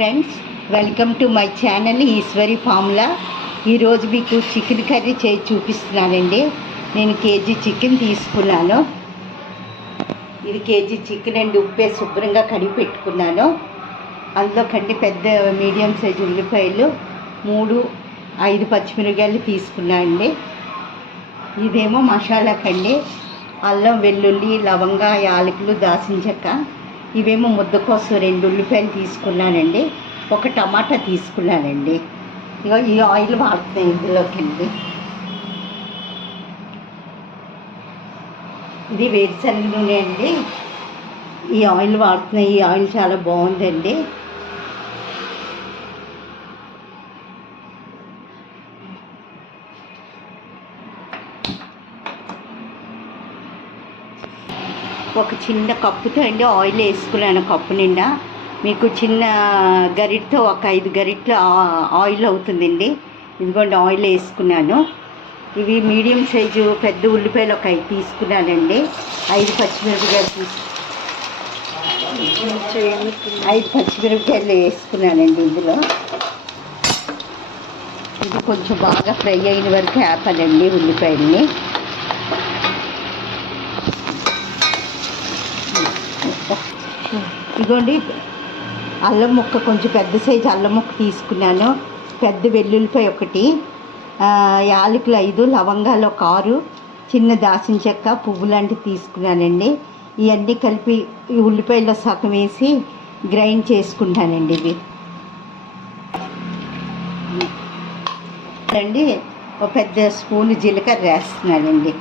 Friends, welcome to my channel Eshwari formula. ఈరోజు మీకు chicken curry చేసి చూపిస్తున్నానండి. నేను కేజీ చికెన్ తీసుకున్నాను. ఇది కేజీ చికెన్ అండి. ఉప్పే శుభ్రంగా కడిగి పెట్టుకున్నాను. అందులో కండి పెద్ద మీడియం సైజు ఉల్లిపాయలు 5 పచ్చిమిరపకాయలు తీసుకున్నానండి. ఇదేమో మసాలా కండి. అల్లం, వెల్లుల్లి, లవంగ, యాలకులు, దాల్చిన చెక్క. ఇవేమో ముద్ద కోసం 2 ఉల్లిపాయలు తీసుకున్నానండి. ఒక టమాటా తీసుకున్నానండి. ఇక ఈ ఆయిల్ వాడుతున్నాయి ఇందులోకి. ఇది వేరుశనగ నూనె అండి. ఈ ఆయిల్ వాడుతున్నాయి. ఈ ఆయిల్ చాలా బాగుందండి. ఒక చిన్న కప్పుతో అండి ఆయిల్ వేసుకున్నాను. కప్పు నిండా. మీకు చిన్న గరిటతో ఒక 5 గరిటెలు ఆయిల్ అవుతుందండి. ఇదిగోండి ఆయిల్ వేసుకున్నాను. ఇవి మీడియం సైజు పెద్ద ఉల్లిపాయలు ఒక 5 తీసుకున్నానండి. 5 పచ్చిమిరపకాయలు 5 పచ్చిమిరపకాయలు వేసుకున్నానండి ఇందులో. ఇది కొంచెం బాగా ఫ్రై అయిన వరకు ఆపాలండి ఉల్లిపాయల్ని. ఇదిగోండి అల్లం ముక్క, కొంచెం పెద్ద సైజు అల్లం ముక్క తీసుకున్నాను. పెద్ద వెల్లుల్లిపాయ 1, యాలకులు 5, లవంగాలు ఒక 6, చిన్న దాల్చిన చెక్క, పువ్వు లాంటివి తీసుకున్నానండి. ఇవన్నీ కలిపి ఈ ఉల్లిపాయలో సగం వేసి గ్రైండ్ చేసుకుంటానండి. ఇవి అండి ఒక పెద్ద స్పూన్ జీలకర్ర వేస్తున్నానండి.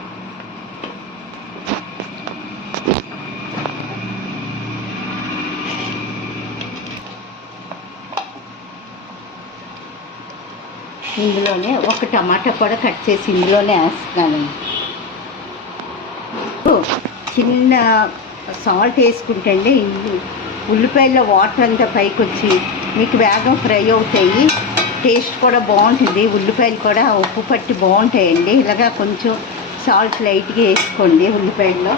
ఇందులోనే ఒక టమాటా కూడా కట్ చేసి ఇందులోనే వేస్తున్నాను. చిన్న సాల్ట్ వేసుకుంటే అండి ఉల్లిపాయల్లో వాటర్ అంతా పైకి వచ్చి మీకు వేగం ఫ్రై అవుతాయి. టేస్ట్ కూడా బాగుంటుంది. ఉల్లిపాయలు కూడా ఉప్పు పట్టి బాగుంటాయండి. ఇలాగా కొంచెం సాల్ట్ లైట్గా వేసుకోండి ఉల్లిపాయల్లో.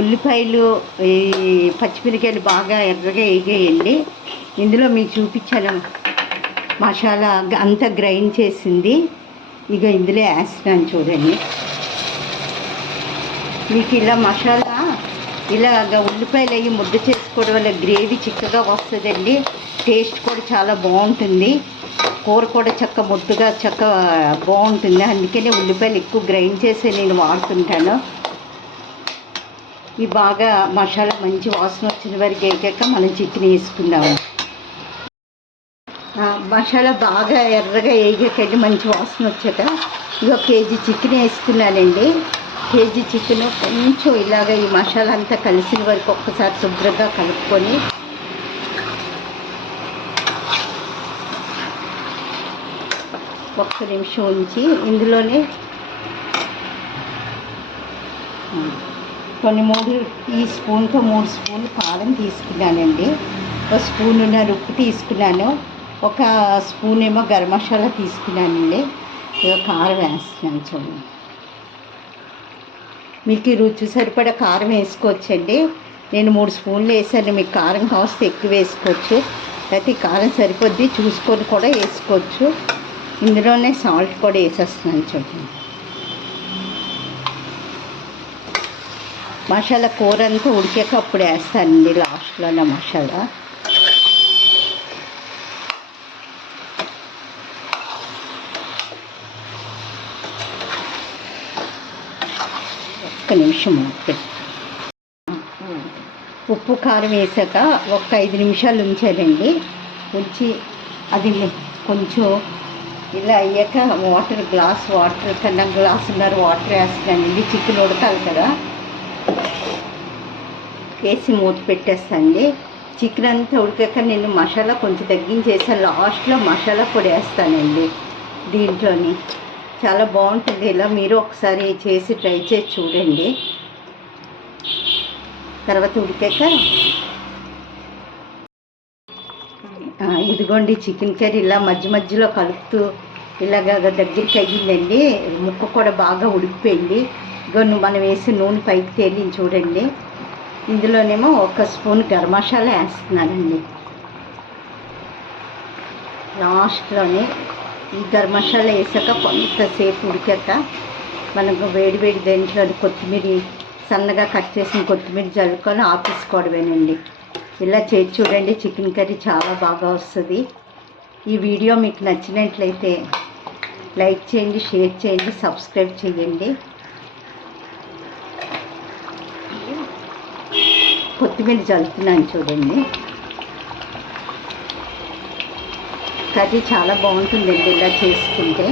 ఉల్లిపాయలు ఈ పచ్చిమిరకాయలు బాగా ఎర్రగా వేగేయండి. ఇందులో మీకు చూపించాను మసాలా అంతా గ్రైండ్ చేసింది. ఇక ఇందులో వేస్తున్నాను చూడండి. మీకు ఇలా మసాలా ఇలాగ ఉల్లిపాయలు అవి ముద్ద చేసుకోవడం వల్ల గ్రేవీ చిక్కగా వస్తుందండి. టేస్ట్ కూడా చాలా బాగుంటుంది. కూర కూడా ముద్దగా బాగుంటుంది. అందుకనే ఉల్లిపాయలు ఎక్కువ గ్రైండ్ చేసి నేను వాడుతుంటాను. ఈ బాగా మసాలా మంచి వాసన వచ్చిన వరకు వేగాక మనం చికెన్ వేసుకుందాము. మసాలా బాగా ఎర్రగా వేగాకండి మంచి వాసన వచ్చాక ఇక కేజీ చికెన్ వేసుకున్నానండి. కేజీ చికెన్ కొంచెం ఇలాగ ఈ మసాలా అంతా కలిసిన వరకు ఒక్కసారి శుభ్రంగా కలుపుకొని ఒక్క నిమిషం ఉంచి ఇందులోనే కొన్ని 3 స్పూన్లు కారం తీసుకున్నానండి. 1 స్పూనున్నర ఉప్పు తీసుకున్నాను. 1 స్పూన్ ఏమో గరం మసాలా తీసుకున్నానండి. ఇక కారం వేస్తున్నాను చూడండి. మీకు రుచి సరిపడా కారం వేసుకోవచ్చండి. నేను 3 స్పూన్లు వేసాను. మీకు కారం కావస్తే ఎక్కువ వేసుకోవచ్చు. అయితే కారం సరిపోద్ది చూసుకొని కూడా వేసుకోవచ్చు. ఇందులోనే సాల్ట్ కూడా వేసేస్తున్నాను చూడండి. మసాలా కూర అంతా ఉడికాక అప్పుడు వేస్తానండి లాస్ట్లోనే మసాలా. ఒక్క నిమిషం ఉప్పు కారం వేసాక ఒక 5 నిమిషాలు ఉంచానండి. ఉంచి అది కొంచెం ఇలా అయ్యాక గ్లాస్ వాటర్ కన్నా గ్లాసున్నర వాటర్ వేస్తానండి. చికెన్ ఉడకాలి కదా, వేసి మూత పెట్టేస్తానండి. చికెన్ అంతా ఉడికాక నేను మసాలా కొంచెం తగ్గించేసి లాస్ట్లో మసాలా పొడి వేస్తానండి దీంట్లోని. చాలా బాగుంటుంది. ఇలా మీరు ఒకసారి చేసి ట్రై చేసి చూడండి. తర్వాత ఉడికాక ఇదిగోండి చికెన్ కర్రీ ఇలా మధ్య మధ్యలో కలుపుతూ ఇలాగ దగ్గరికి అయ్యిందండి. ముక్క కూడా బాగా ఉడికిపోయింది. ఇగో మనం వేసి నూనె పైకి తేలింది చూడండి. ఇందులోనేమో 1 స్పూన్ గరం మసాలా వేస్తున్నానండి. లాస్ట్లోనే ఈ గరం మసాలా వేసాక కొంతసేపు ఉడికాక మనకు వేడి వేడి దేంట్లో కొత్తిమీర సన్నగా కట్ చేసిన కొత్తిమీర జల్లుకొని ఆపేసుకోవడమేనండి. ఇలా చేసి చూడండి, చికెన్ కర్రీ చాలా బాగా వస్తుంది. ఈ వీడియో మీకు నచ్చినట్లయితే లైక్ చేయండి, షేర్ చేయండి, సబ్స్క్రైబ్ చేయండి. కొత్తిమీర జల్లుతున్నాను చూడండి. కర్రీ చాలా బాగుంటుందండి ఇలా చేసుకుంటే.